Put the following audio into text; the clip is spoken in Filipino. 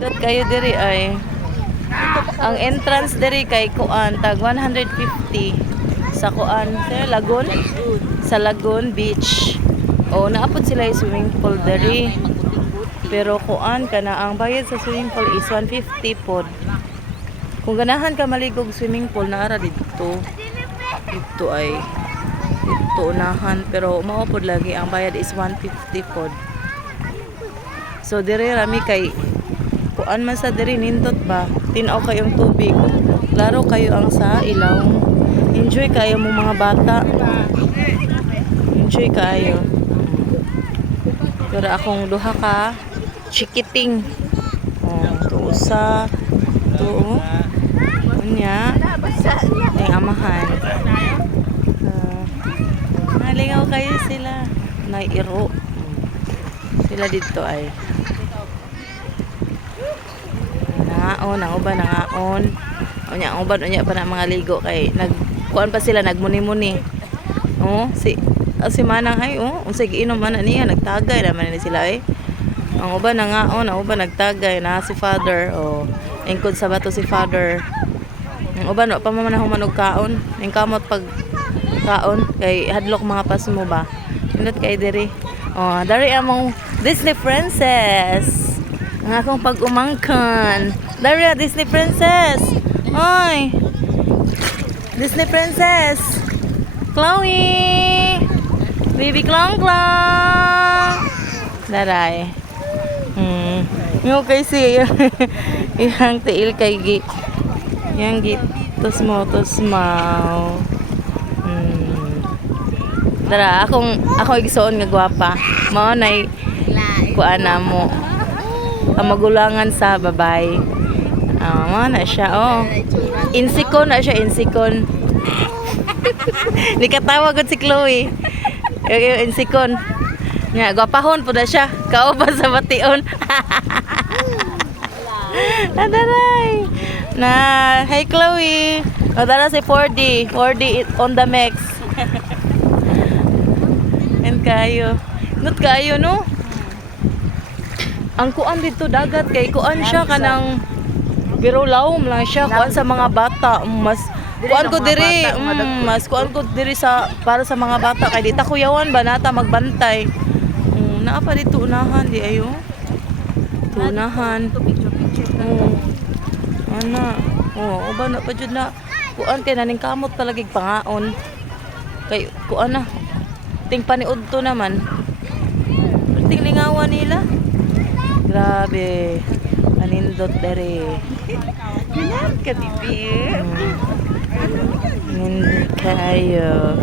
Dot kayo diri ay ang entrance diri kay kuan tag 150 sa kuan sa Lagoon, sa Lagoon Beach. O naapod sila yung swimming pool diri. Pero kuan kana ang bayad sa swimming pool is 150 pod. Kung ganahan ka maligog swimming pool naara dito. Dito ay dito unahan pero mao pod lagi ang bayad is 150 pod. So diri rami kay kuan man sa diri nindot ba tinaw kayong tubig, klaro kayo ang sa ilaw, enjoy kayo mo mga bata, enjoy kayo. Pero akong duha ka chikiting to sa to unya ay amahan nalingaw kayo sila nairo sila dito ay nangaon ang uban nangaon unya ang uban unya pa na mga ligo kay nagkuan pa sila nagmuni-muni si manang ay unsay giinom man niya nagtagay naman ni sila ay ang uban nangaon ang uban nagtagay na si father engkod sa bato si father ang uban wa pa man humanog kaon ning kamot pag kaon kay hadlok mga pasmo ba pindot kay diri dari among Disney princess ang akong pag-umangkan. Daria, Disney princess. Oy. Disney princess. Chloe. Baby Klong Klong. Daray. Yung kay si yang tiil kay gi. Yang gi tos mo. Dara, akong igsuon nga gwapa. Mao nay kuana mo. Magulangan sa babay. Na siya, Insikon na siya, insikon. Nikatawa gud si Chloe. Insikon. Nga, gwapahon po na siya. Kauban sa bation. Adaray. Hey Chloe. Adara si 4D. 4D on the mix. And kayo. Not kayo, no? Ang kuan dito dagat kay kuan siya kanang biro lawom lang siya kuan sa mga bata mas kuan ko diri mas kuan ko diri sa para sa mga bata kay dita kuyawan ba nata magbantay naa pa dito unahan di ayo unahan ana uban na pa jud na kuan kay naning kamot palagi pangaon kay kuan na ting paniud to naman ting lingawan nila. Grabe. Anindot dere. Ganyan ka, bibi. Anindot kayo.